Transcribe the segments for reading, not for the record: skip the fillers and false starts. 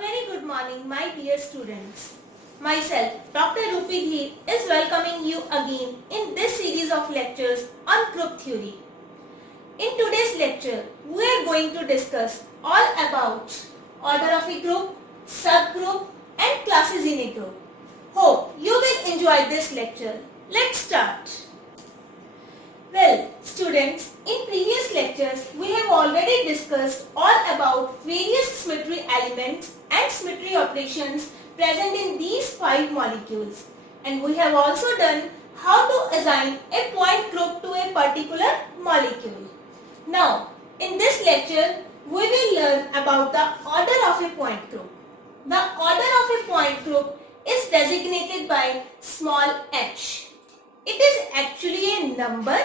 very good morning, my dear students. Myself, Dr. Rupi Dheer, is welcoming you again in this series of lectures on group theory. In today's lecture, we are going to discuss all about order of a group, subgroup and classes in a group. Hope you will enjoy this lecture. Let's start. Well, students, in previous lectures, we have already discussed all about various symmetry elements and symmetry operations present in these 5 molecules. And we have also done how to assign a point group to a particular molecule. Now, in this lecture, we will learn about the order of a point group. The order of a point group is designated by small h. It is actually a number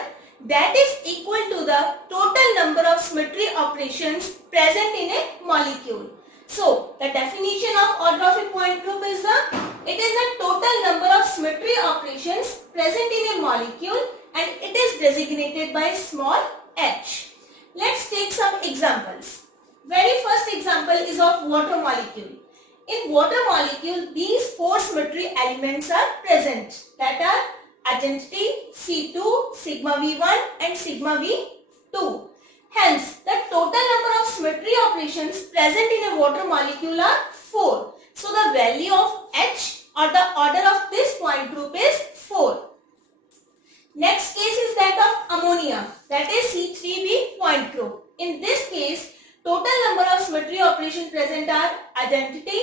that is equal to the total number of symmetry operations present in a molecule. So, the definition of order of a point group is it is the total number of symmetry operations present in a molecule and it is designated by small h. Let's take some examples. Very first example is of water molecule. In water molecule, these 4 symmetry elements are present, that are identity, C2, sigma V1 and sigma V2. Hence, the total number of symmetry operations present in a water molecule are 4. So, the value of H or the order of this point group is 4. Next case is that of ammonia, that is C3b point group. In this case, total number of symmetry operations present are identity,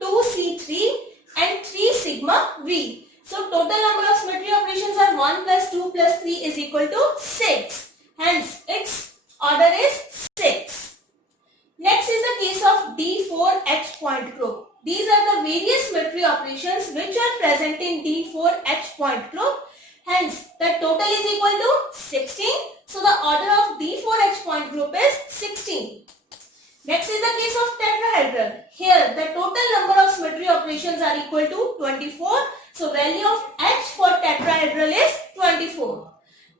2C3 and 3 sigma V. So, total number of symmetry operations are 1 plus 2 plus 3 is equal to 6. Hence, its order is 6. Next is the case of D4H point group. These are the various symmetry operations which are present in D4H point group. Hence, the total is equal to 16. So, the order of D4H point group is 16. Next is the case of tetrahedral. Here, the total number of symmetry operations are equal to 24. So, value of H for tetrahedral is 24.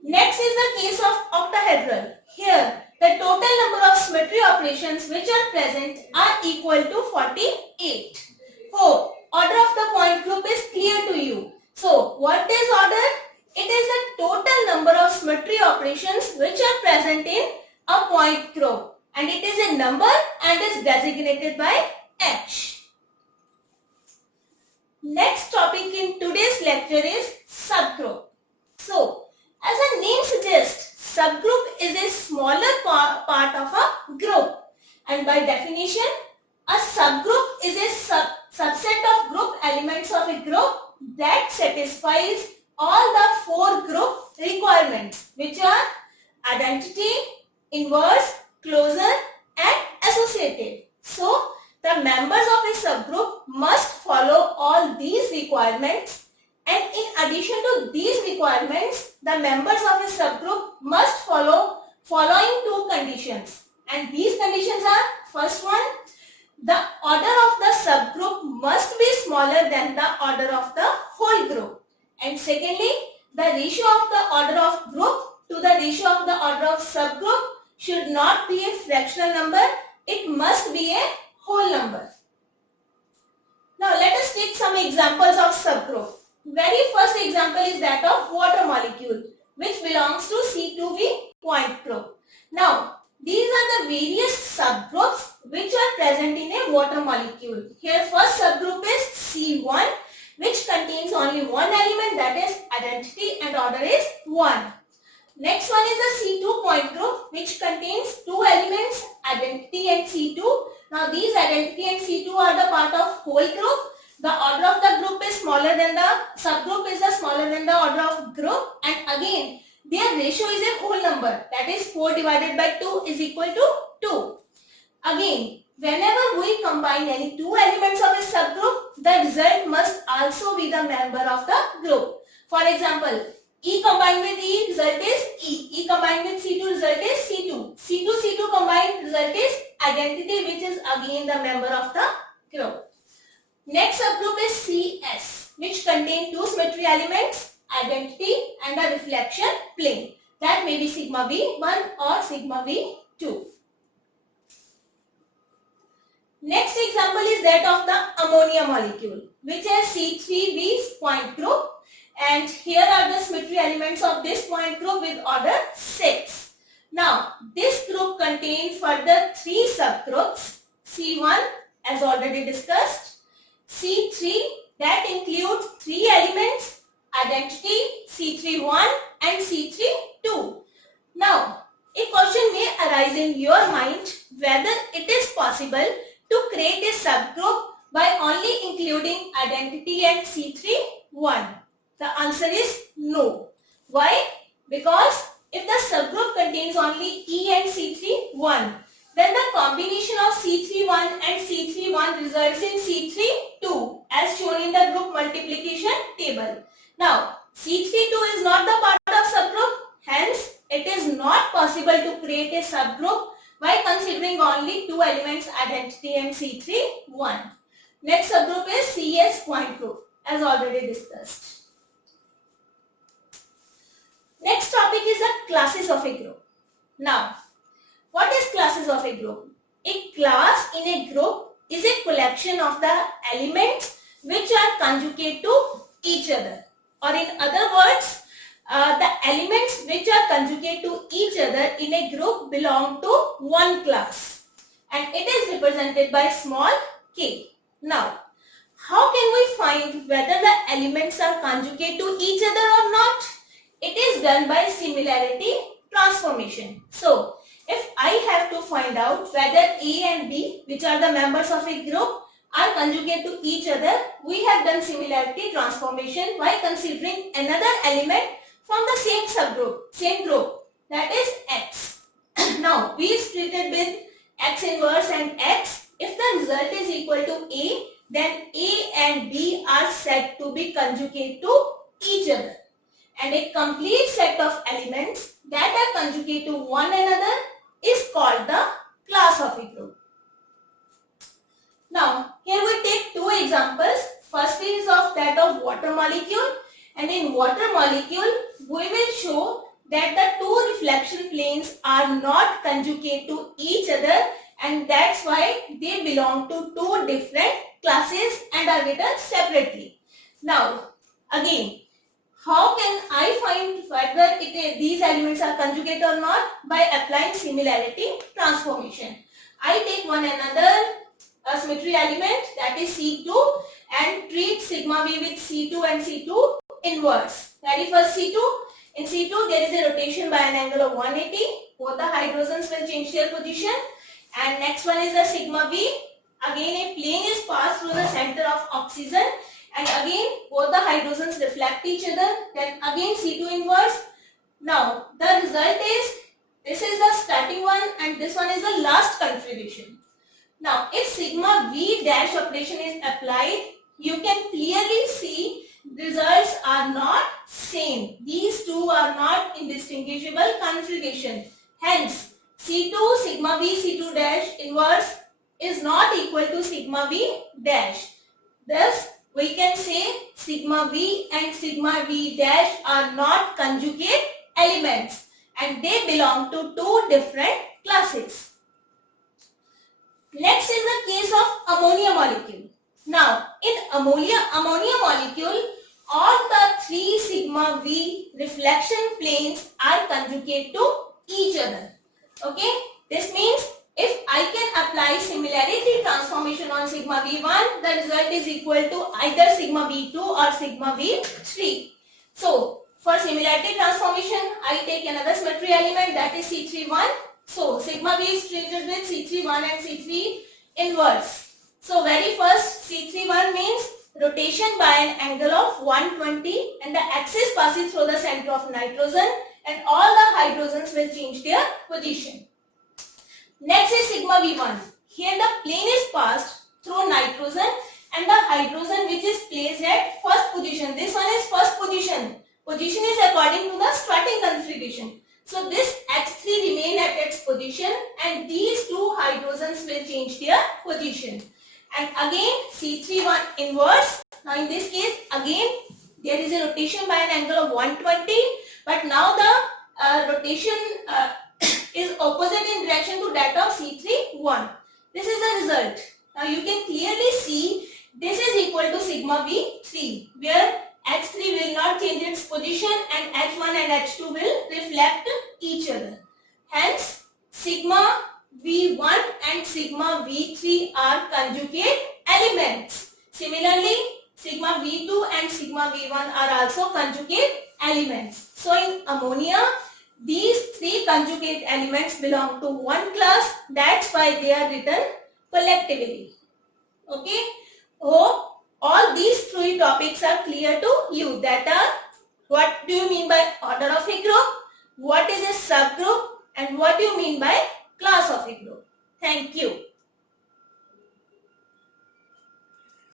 Next is the case of octahedral. Here, the total number of symmetry operations which are present are equal to 48. Hope order of the point group is clear to you. So, what is order? It is the total number of symmetry operations which are present in a point group. And it is a number and is designated by H. Next topic in today's lecture is subgroup. So, as the name suggests, subgroup is a smaller part of a group. And by definition, a subgroup is a subset of group elements of a group that satisfies all the 4 group requirements, which are identity, inverse, closure and associative. So, the members of a subgroup must follow all these requirements, and in addition to these requirements, the members of a subgroup must follow following 2 conditions. And these conditions are, first one, the order of the subgroup must be smaller than the order of the whole group. And secondly, the ratio of the order of group to the ratio of the order of subgroup should not be a fractional number, it must be a whole number. Now let us take some examples of subgroup. Very first example is that of water molecule, which belongs to C2b point group. Now these are the various subgroups which are present in a water molecule. Here first subgroup is C1, which contains only one element, that is identity, and order is 1. Next one is the C2 point group, which contains 2 elements, identity and C2. Now these identity and C2 are the part of whole group. The order of the group is smaller than the subgroup is smaller than the order of group, and again their ratio is a whole number, that is 4 divided by 2 is equal to 2. Again, whenever we combine any 2 elements of a subgroup, the result must also be the member of the group. For example, E combined with E, result is E. E combined with C2, result is C2. C2, C2 combined, result is identity, which is again the member of the group. Next subgroup is CS, which contain 2 symmetry elements, identity and a reflection plane. That may be sigma V1 or sigma V2. Next example is that of the ammonia molecule, which has C3B's point group, and here are the symmetry elements of this point group with order 6. Now, this group contains further 3 subgroups, C1 as already discussed, C3 that includes 3 elements, identity, C3-1 and C3-2. Now, a question may arise in your mind whether it is possible to create a subgroup by only including identity and C3-1. The answer is no. Why? Because if the subgroup contains only E and C3-1, then the combination of C3-1 and C3-1 results in C3-2 as shown in the group multiplication table. Now, C3-2 is not the part of subgroup, hence it is not possible to create a subgroup by considering only 2 elements, identity and C3-1. Next subgroup is CS point group as already discussed. Next topic is the classes of a group. Now, what is classes of a group? A class in a group is a collection of the elements which are conjugate to each other. Or in other words, the elements which are conjugate to each other in a group belong to one class. And it is represented by small k. Now, how can we find whether the elements are conjugate to each other or not? It is done by similarity transformation. So, if I have to find out whether A and B, which are the members of a group, are conjugate to each other, we have done similarity transformation by considering another element from the same subgroup, same group, that is X. Now, we is treated with X inverse and X. If the result is equal to A, then A and B are said to be conjugate to each other. And a complete set of elements that are conjugate to one another is called the class of a group. Now, here we take 2 examples. First is of that of water molecule, and in water molecule we will show that the 2 reflection planes are not conjugate to each other, and that's why they belong to 2 different classes and are written separately. Now, again, how can I find whether these elements are conjugate or not? By applying similarity transformation. I take one another symmetry element, that is C2, and treat sigma V with C2 and C2 inverse. Very first C2. In C2 there is a rotation by an angle of 180. Both the hydrogens will change their position. And next one is the sigma V. Again a plane is passed through the center of oxygen. And again both the hydrogens reflect each other. Then again C2 inverse. Now the result is, this is the starting one and this one is the last configuration. Now if sigma V dash operation is applied, you can clearly see results are not same. These 2 are not indistinguishable configuration. Hence C2 sigma V C2 dash inverse is not equal to sigma V dash. Thus we can say sigma V and sigma V dash are not conjugate elements and they belong to 2 different classes. Next is the case of ammonia molecule. Now, in ammonia molecule, all the 3 sigma V reflection planes are conjugate to each other. Okay, this means if I can apply similarity transformation on sigma V1, the result is equal to either sigma V2 or sigma V3. So, for similarity transformation, I take another symmetry element, that is C31. So, sigma V is treated with C31 and C3 inverse. So, very first C31 means rotation by an angle of 120 and the axis passes through the center of nitrogen and all the hydrogens will change their position. Next is sigma V1. Here the plane is passed through nitrogen and the hydrogen which is placed at first position. This one is first position. Position is according to the starting configuration. So this X3 remain at its position and these 2 hydrogens will change their position. And again C31 inverse. Now in this case again there is a rotation by an angle of 120, but now the rotation is opposite in direction to that of C31. This is the result. Now you can clearly see this is equal to sigma V3, where H3 will not change its position and H1 and H2 will reflect each other. Hence, sigma V1 and sigma V3 are conjugate elements. Similarly, sigma V2 and sigma V1 are also conjugate elements. So in ammonia, these three conjugate elements belong to one class. That's why they are written collectively. Okay. Hope all these three topics are clear to you. That are, what do you mean by order of a group, what is a subgroup, and what do you mean by class of a group. Thank you.